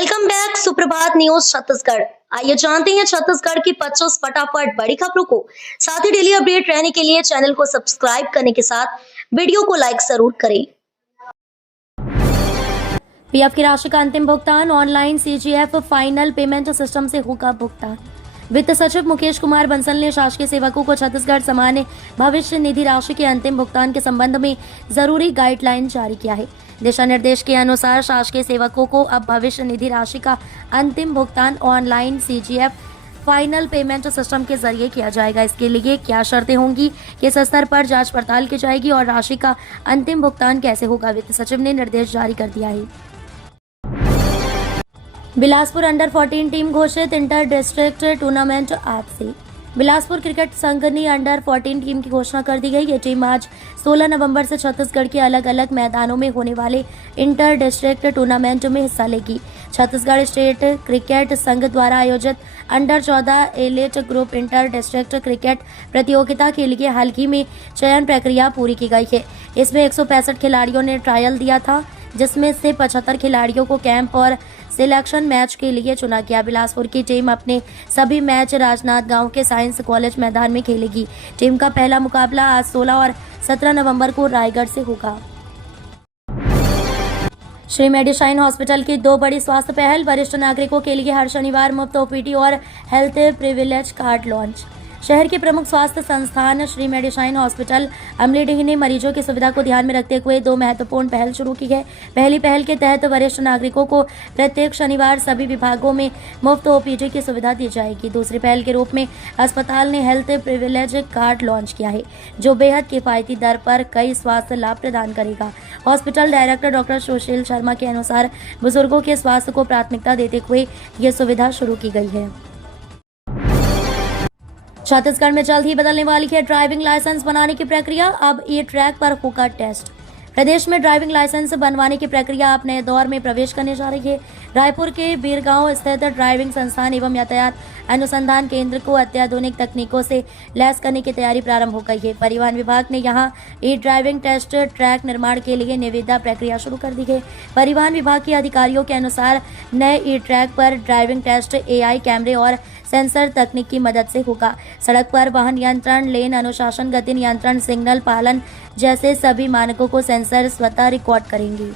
Welcome back सुप्रभात news Chhattisgarh. आइए जानते हैं छत्तीसगढ़ की 25 फटाफट बड़ी खबरों को। साथ ही डेली अपडेट रहने के लिए चैनल को सब्सक्राइब करने के साथ वीडियो को लाइक जरूर करें। पीएफ की राशि का अंतिम भुगतान online CGF final payment system से होगा भुगतान। वित्त सचिव मुकेश कुमार बंसल ने शासकीय सेवकों को छत्तीसगढ़ सामान्य भविष्य निधि राशि के अंतिम भुगतान के संबंध में जरूरी गाइडलाइन जारी किया है। दिशा निर्देश के अनुसार शासकीय सेवकों को अब भविष्य निधि राशि का अंतिम भुगतान online CGF final payment system के जरिए किया जाएगा। इसके लिए क्या शर्तें होंगी, किस स्तर पर जांच पड़ताल की जाएगी और राशि का अंतिम भुगतान कैसे होगा, वित्त सचिव ने निर्देश जारी कर दिया है। बिलासपुर अंडर 14 टीम घोषित, इंटर डिस्ट्रिक्ट टूर्नामेंट आज से। बिलासपुर क्रिकेट संघ ने अंडर 14 टीम की घोषणा कर दी गई। ये टीम आज 16 नवंबर से छत्तीसगढ़ के अलग अलग मैदानों में होने वाले इंटर डिस्ट्रिक्ट टूर्नामेंट में हिस्सा लेगी। छत्तीसगढ़ स्टेट क्रिकेट संघ द्वारा आयोजित under 14 elite group inter district cricket प्रतियोगिता के लिए हाल ही में चयन प्रक्रिया पूरी की गई है। इसमें 165 खिलाड़ियों ने ट्रायल दिया था, जिसमें से 75 खिलाड़ियों को कैंप और सिलेक्शन मैच के लिए चुना गया। बिलासपुर की टीम अपने सभी मैच राजनांदगांव के साइंस कॉलेज मैदान में खेलेगी। टीम का पहला मुकाबला आज 16 और 17 नवंबर को रायगढ़ से होगा। श्री मेडिशाइन हॉस्पिटल की 2 बड़ी स्वास्थ्य पहल, वरिष्ठ नागरिकों के लिए हर शनिवार मुफ्त ओपीडी और हेल्थ प्रिविलेज कार्ड लॉन्च। शहर के प्रमुख स्वास्थ्य संस्थान श्री मेडिशाइन हॉस्पिटल अमलीडीह ने मरीजों की सुविधा को ध्यान में रखते हुए 2 महत्वपूर्ण पहल शुरू की है। पहली पहल के तहत वरिष्ठ नागरिकों को प्रत्येक शनिवार सभी विभागों में मुफ्त ओपीडी की सुविधा दी जाएगी। दूसरी पहल के रूप में अस्पताल ने हेल्थ प्रिविलेज कार्ड लॉन्च किया है, जो बेहद किफायती दर पर कई स्वास्थ्य लाभ प्रदान करेगा। Hospital director doctor Sushil Sharma के अनुसार बुजुर्गों के स्वास्थ्य को प्राथमिकता देते हुए ये सुविधा शुरू की गई है। छत्तीसगढ़ में जल्द ही बदलने वाली है ड्राइविंग लाइसेंस बनाने की प्रक्रिया। अब ई ट्रैक पर होगा टेस्ट। प्रदेश में ड्राइविंग लाइसेंस बनवाने की प्रक्रिया अब नए दौर में प्रवेश करने जा रही है। रायपुर के बीरगांव स्थित ड्राइविंग संस्थान एवं यातायात अनुसंधान केंद्र को अत्याधुनिक तकनीकों से लैस करने की तैयारी प्रारंभ हो गई है। परिवहन विभाग ने यहां ई ड्राइविंग टेस्ट ट्रैक निर्माण के लिए निविदा प्रक्रिया शुरू कर दी है। परिवहन विभाग के अधिकारियों के अनुसार नए ई ट्रैक पर ड्राइविंग टेस्ट एआई कैमरे और सेंसर तकनीक की मदद से होगा। सड़क पर वाहन नियंत्रण, लेन अनुशासन, गति नियंत्रण, सिग्नल पालन जैसे सभी मानकों को सेंसर स्वतः रिकॉर्ड करेंगे।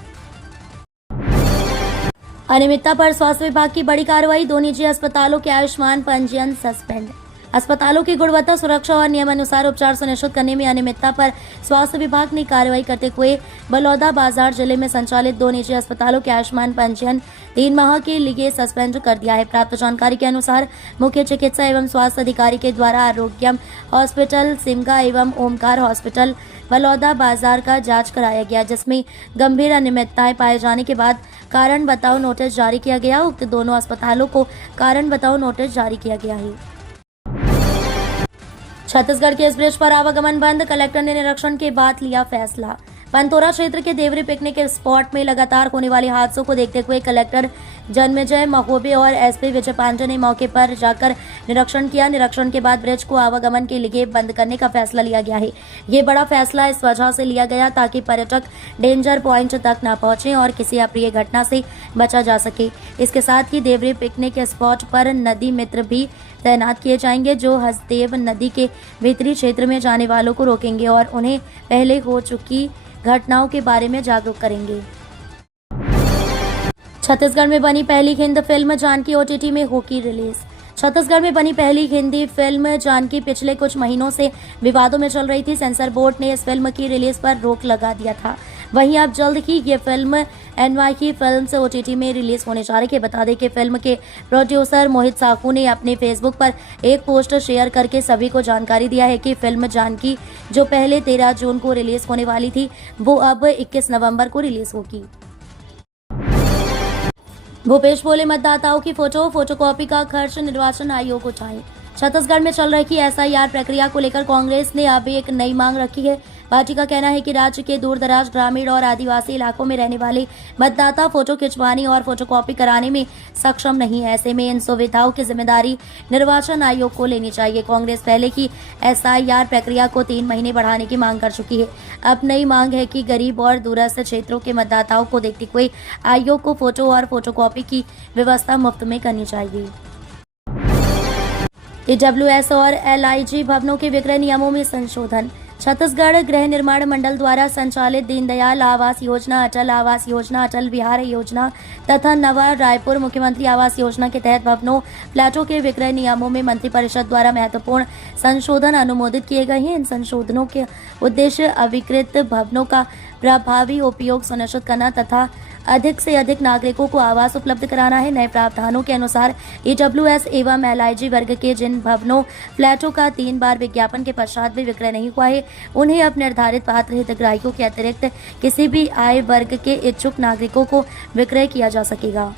अनियमितता पर स्वास्थ्य विभाग की बड़ी कार्रवाई, 2 निजी अस्पतालों के आयुष्मान पंजीयन सस्पेंड। अस्पतालों की गुणवत्ता, सुरक्षा और नियमानुसार उपचार सुनिश्चित करने में अनियमितता पर स्वास्थ्य विभाग ने कार्रवाई करते हुए बलौदाबाजार जिले में संचालित 2 निजी अस्पतालों के आयुष्मान पंजीयन 3 माह के लिए सस्पेंड कर दिया है। प्राप्त जानकारी के अनुसार मुख्य चिकित्सा एवं स्वास्थ्य अधिकारी के द्वारा आरोग्यम हॉस्पिटल सिमगा एवं ओमकार हॉस्पिटल बलौदाबाजार का जांच कराया गया, जिसमें गंभीर अनियमितताएं पाए जाने के बाद कारण बताओ नोटिस जारी किया गया। उक्त दोनों अस्पतालों को कारण बताओ नोटिस जारी किया गया है। छत्तीसगढ़ के इस ब्रिज पर आवागमन बंद, कलेक्टर ने निरीक्षण के बाद लिया फैसला। पंतोरा क्षेत्र के देवरी पिकनिक स्पॉट में लगातार होने वाले हादसों को देखते हुए कलेक्टर जन्मेजय महोबे और एसपी विजय पांडे ने मौके पर जाकर निरीक्षण किया। निरीक्षण के बाद ब्रिज को आवागमन के लिए बंद करने का फैसला लिया गया है। ये बड़ा फैसला इस वजह से लिया गया ताकि पर्यटक डेंजर पॉइंट तक न पहुंचे और किसी अप्रिय घटना से बचा जा सके। इसके साथ ही देवरी पिकनिक स्पॉट पर नदी मित्र भी तैनात किए जाएंगे, जो हसदेव नदी के भीतरी क्षेत्र में जाने वालों को रोकेंगे और उन्हें पहले हो चुकी घटनाओं के बारे में जागरूक करेंगे। छत्तीसगढ़ में बनी पहली हिंदी फिल्म जानकी ओटीटी में होगी रिलीज। छत्तीसगढ़ में बनी पहली हिंदी फिल्म जानकी पिछले कुछ महीनों से विवादों में चल रही थी। सेंसर बोर्ड ने इस फिल्म की रिलीज पर रोक लगा दिया था। वहीं अब जल्द ही ये फिल्म एनवाई फिल्म से ओटीटी में रिलीज होने जा रही है। बता दें कि फिल्म के प्रोड्यूसर मोहित साहू ने अपने फेसबुक पर एक पोस्ट शेयर करके सभी को जानकारी दिया है कि फिल्म जानकी, जो पहले 13 जून को रिलीज होने वाली थी, वो अब 21 नवंबर को रिलीज होगी। भूपेश बोले मतदाताओं की फोटोकॉपी का खर्च निर्वाचन आयोग उठाए। छत्तीसगढ़ में चल रही एसआईआर प्रक्रिया को लेकर कांग्रेस ने अब एक नई मांग रखी है। पार्टी का कहना है कि राज्य के दूरदराज ग्रामीण और आदिवासी इलाकों में रहने वाले मतदाता फोटो खिंचवाने और फोटोकॉपी कराने में सक्षम नहीं है। ऐसे में इन सुविधाओं की जिम्मेदारी निर्वाचन आयोग को लेनी चाहिए। कांग्रेस पहले की SIR प्रक्रिया को 3 महीने बढ़ाने की मांग कर चुकी है। अब नई मांग है कि गरीब और दूरस्थ क्षेत्रों के मतदाताओं को देखते हुए आयोग को फोटो और फोटोकॉपी की व्यवस्था मुफ्त में करनी चाहिए। AWS और LIG भवनों के विक्रय नियमों में संशोधन। छत्तीसगढ़ गृह निर्माण मंडल द्वारा संचालित दीनदयाल आवास योजना, अटल आवास योजना, अटल विहार योजना तथा नवा रायपुर मुख्यमंत्री आवास योजना के तहत भवनों फ्लैटों के विक्रय नियमों में मंत्रिपरिषद द्वारा महत्वपूर्ण संशोधन अनुमोदित किए गए हैं। इन संशोधनों के उद्देश्य अविकृत भवनों का प्रभावी उपयोग सुनिश्चित करना तथा अधिक से अधिक नागरिकों को आवास उपलब्ध कराना है। नए प्रावधानों के अनुसार AWS एवं LIG वर्ग के जिन भवनों फ्लैटों का 3 बार विज्ञापन के पश्चात भी विक्रय नहीं हुआ है, उन्हें अब निर्धारित पात्र हितग्राहियों के अतिरिक्त किसी भी आय वर्ग के इच्छुक नागरिकों को विक्रय किया जा सकेगा।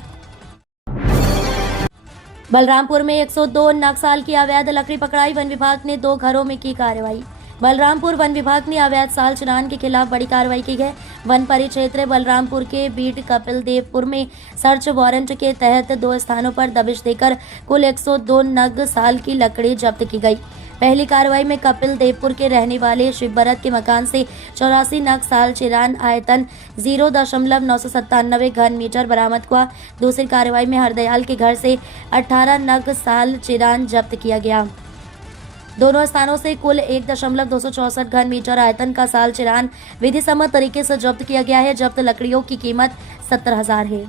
बलरामपुर में 102 नक्सल की अवैध लकड़ी पकड़ाई। वन विभाग ने 2 घरों में की कार्रवाई। बलरामपुर वन विभाग ने अवैध साल चलान के खिलाफ बड़ी कार्रवाई की है। वन परिक्षेत्र बलरामपुर के बीट कपिल देवपुर में सर्च वारंट के तहत 2 स्थानों पर दबिश देकर कुल 102 नग साल की लकड़ी जब्त की गई। पहली कार्रवाई में कपिल देवपुर के रहने वाले शिवभरत के मकान से 84 नग साल चिरान आयतन 0.997 घन मीटर बरामद हुआ। दूसरी कार्रवाई में हरदयाल के घर से 18 नग साल चिरान जब्त किया गया। दोनों स्थानों से कुल 1.264 घन मीटर आयतन का साल चिरान विधि सम्मत तरीके से जब्त किया गया है। जब्त लकड़ियों की कीमत 70,000 है।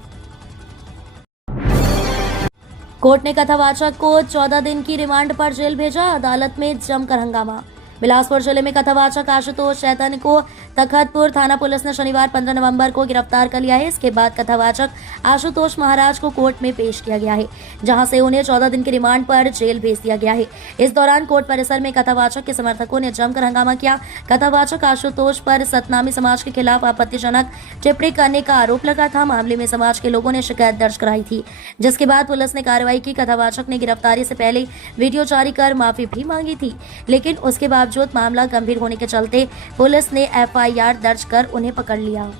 कोर्ट ने कथावाचक को 14 दिन की रिमांड पर जेल भेजा। अदालत में जमकर हंगामा। बिलासपुर जिले में कथावाचक आशुतोष शैतान को तखतपुर थाना पुलिस ने शनिवार 15 नवंबर को गिरफ्तार कर लिया है। इसके बाद कथावाचक आशुतोष महाराज को कोर्ट में पेश किया गया है, जहां से उन्हें 14 दिन की रिमांड पर जेल भेज दिया गया है। इस दौरान कोर्ट परिसर में कथावाचक के समर्थकों ने जमकर हंगामा किया। कथावाचक आशुतोष पर सतनामी समाज के खिलाफ आपत्तिजनक टिप्पणी करने का आरोप लगा था। मामले में समाज के लोगों ने शिकायत दर्ज कराई थी, जिसके बाद पुलिस ने कार्रवाई की। कथावाचक ने गिरफ्तारी से पहले वीडियो जारी कर माफी भी मांगी थी, लेकिन उसके बावजूद मामला गंभीर होने के चलते पुलिस ने FIR दर्ज कर उन्हें पकड़ लिया।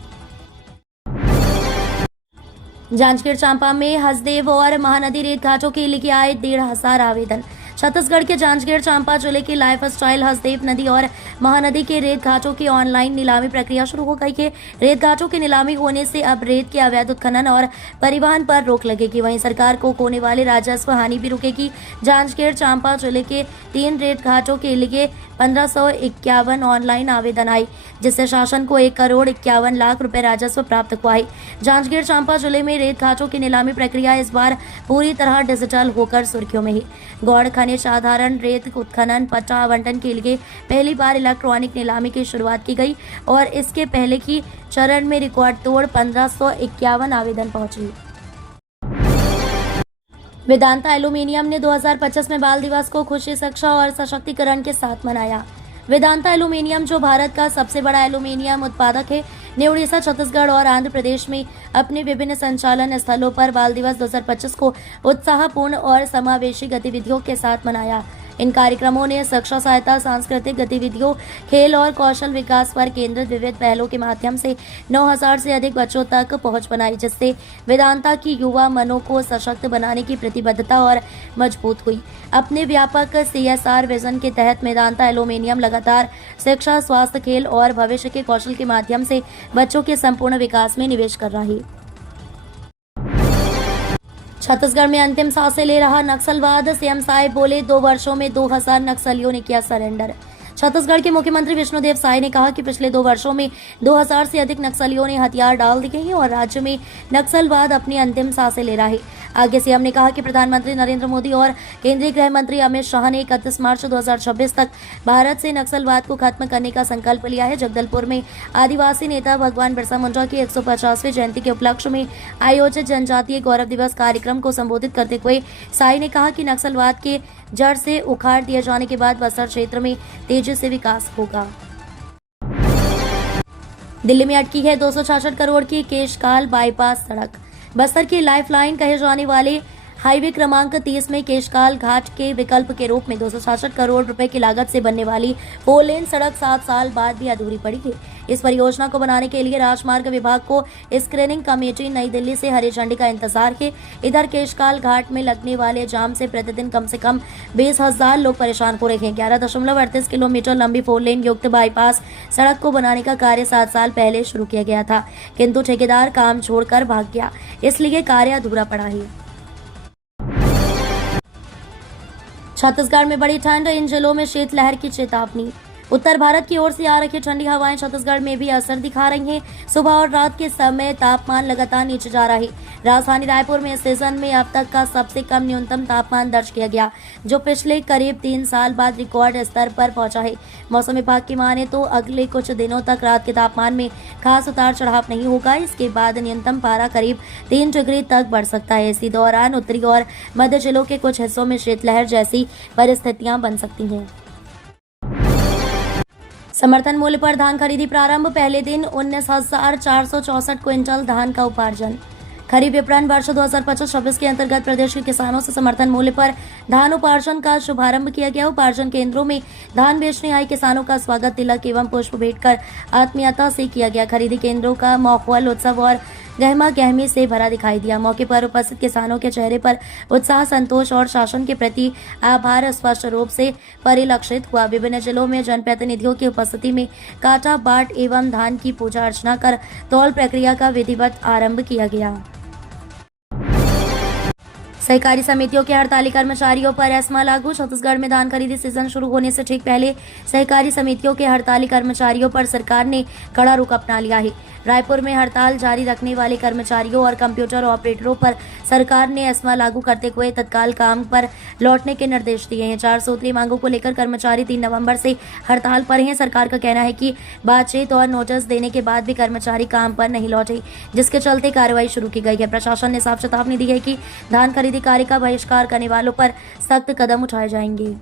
जांजगीर चांपा में हसदेव और महानदी रेत घाटों के लिए आए 1,500 आवेदन। छत्तीसगढ़ के जांजगीर चांपा जिले के लाइफ स्टाइल हसदेव नदी और महानदी के रेत घाटों की ऑनलाइन नीलामी प्रक्रिया शुरू हो गई है। रेत घाटों की नीलामी होने से अब रेत के अवैध उत्खनन और परिवहन पर रोक लगेगी। वहीं सरकार को होने वाले राजस्व हानि भी रुकेगी। जांजगीर चांपा जिले के 3 रेत घाटों के लिए 1551 ऑनलाइन आवेदन आए, जिससे शासन को 1,51 लाख रुपए राजस्व प्राप्त हुआ है। जांजगीर चांपा जिले में रेत घाटों की नीलामी प्रक्रिया इस बार पूरी तरह डिजिटल होकर सुर्खियों में है। गौड़ खनिज साधारण रेत उत्खनन पट्टा आवंटन के लिए पहली बार इलेक्ट्रॉनिक नीलामी की शुरुआत की गई और इसके पहले की चरण में रिकॉर्ड तोड़ 1551 आवेदन पहुंचे। वेदांता एल्यूमीनियम ने 2025 में बाल दिवस को खुशी, शिक्षा और सशक्तिकरण के साथ मनाया। वेदांता एल्यूमीनियम, जो भारत का सबसे बड़ा एल्यूमीनियम उत्पादक है, ने उड़ीसा, छत्तीसगढ़ और आंध्र प्रदेश में अपने विभिन्न संचालन स्थलों पर बाल दिवस 2025 को उत्साहपूर्ण और समावेशी गतिविधियों के साथ मनाया। इन कार्यक्रमों ने शिक्षा सहायता, सांस्कृतिक गतिविधियों, खेल और कौशल विकास पर केंद्रित विविध पहलों के माध्यम से 9,000 से अधिक बच्चों तक पहुंच बनाई, जिससे वेदांता की युवा मनों को सशक्त बनाने की प्रतिबद्धता और मजबूत हुई। अपने व्यापक CSR विजन के तहत वेदांता एल्यूमीनियम लगातार शिक्षा, स्वास्थ्य, खेल और भविष्य के कौशल के माध्यम से बच्चों के संपूर्ण विकास में निवेश कर रहा है। छत्तीसगढ़ में अंतिम सांसें ले रहा नक्सलवाद। CM साय बोले, 2 वर्षों में 2,000 नक्सलियों ने किया सरेंडर। छत्तीसगढ़ के मुख्यमंत्री विष्णुदेव साय ने कहा कि पिछले 2 वर्षों में 2,000 से अधिक नक्सलियों ने हथियार डाल दिए हैं और राज्य में नक्सलवाद अपनी अंतिम सांसें ले रहा है। आगे CM ने कहा कि प्रधानमंत्री नरेंद्र मोदी और केंद्रीय गृह मंत्री अमित शाह ने 31 मार्च 2026 तक भारत से नक्सलवाद को खत्म करने का संकल्प लिया है। जगदलपुर में आदिवासी नेता भगवान बिरसा मुंडा की 150वीं जयंती के उपलक्ष्य में आयोजित जनजातीय गौरव दिवस कार्यक्रम को संबोधित करते हुए साय ने कहा कि नक्सलवाद के जड़ से उखाड़ दिए जाने के बाद बस्तर क्षेत्र में तेजी से विकास होगा। दिल्ली में अटकी है 266 करोड़ की केशकाल बाईपास सड़क। बस्तर की लाइफलाइन कहे जाने वाले हाईवे क्रमांक 30 में केशकाल घाट के विकल्प के रूप में 266 करोड़ रुपए की लागत से बनने वाली 4 लेन सड़क 7 साल बाद भी अधूरी पड़ी है। इस परियोजना को बनाने के लिए राजमार्ग विभाग को स्क्रीनिंग कमेटी नई दिल्ली से हरी झंडी का इंतजार है। इधर केशकाल घाट में लगने वाले जाम से प्रतिदिन कम से कम 20,000 लोग परेशान हो रहे हैं। 11.38 किलोमीटर लंबी 4 लेन युक्त बाईपास सड़क को बनाने का कार्य 7 साल पहले शुरू किया गया था, किंतु ठेकेदार काम छोड़कर भाग गया, इसलिए कार्य अधूरा पड़ा है। छत्तीसगढ़ में बड़ी ठंड, इन जिलों में शीतलहर की चेतावनी। उत्तर भारत की ओर से आ रही ठंडी हवाएं छत्तीसगढ़ में भी असर दिखा रही हैं। सुबह और रात के समय तापमान लगातार नीचे जा रहा है। राजधानी रायपुर में इस सीजन में अब तक का सबसे कम न्यूनतम तापमान दर्ज किया गया, जो पिछले करीब 3 साल बाद रिकॉर्ड स्तर पर पहुंचा है। मौसम विभाग की माने तो अगले कुछ दिनों तक रात के तापमान में खास उतार चढ़ाव नहीं होगा। इसके बाद न्यूनतम पारा करीब 3 डिग्री तक बढ़ सकता है। इसी दौरान उत्तरी और मध्य जिलों के कुछ हिस्सों में शीतलहर जैसी परिस्थितियां बन सकती हैं। समर्थन मूल्य पर धान खरीदी प्रारंभ, पहले दिन 19,464 क्विंटल धान का उपार्जन। खरीफ विपणन वर्ष 2025-26 के अंतर्गत प्रदेश के किसानों से समर्थन मूल्य पर धान उपार्जन का शुभारंभ किया गया। उपार्जन केंद्रों में धान बेचने आए किसानों का स्वागत तिलक एवं पुष्प भेंट कर आत्मीयता से किया गया। खरीदी केंद्रों का माहौल उत्सव और गहमा गहमी से भरा दिखाई दिया। मौके पर उपस्थित किसानों के चेहरे पर उत्साह, संतोष और शासन के प्रति आभार स्पष्ट रूप से परिलक्षित हुआ। विभिन्न जिलों में जनप्रतिनिधियों की उपस्थिति में काटा बाट एवं धान की पूजा अर्चना कर तौल प्रक्रिया का विधिवत आरंभ किया गया। सहकारी समितियों के हड़ताली कर्मचारियों पर एस्मा लागू। छत्तीसगढ़ में धान खरीदी सीजन शुरू होने से ठीक पहले सहकारी समितियों के हड़ताली कर्मचारियों पर सरकार ने कड़ा रुख अपना लिया है। रायपुर में हड़ताल जारी रखने वाले कर्मचारियों और कंप्यूटर ऑपरेटरों पर सरकार ने एस्मा लागू करते हुए तत्काल काम पर लौटने के निर्देश दिए हैं। 4 सूत्रीय मांगों को लेकर कर्मचारी 3 नवंबर से हड़ताल पर हैं। सरकार का कहना है कि बातचीत और नोटिस देने के बाद भी कर्मचारी काम पर नहीं लौटे, जिसके चलते कार्रवाई शुरू की गई है। प्रशासन ने साफ चेतावनी दी है कि धान खरीदी कार्य का बहिष्कार करने वालों पर सख्त कदम उठाए जाएंगे।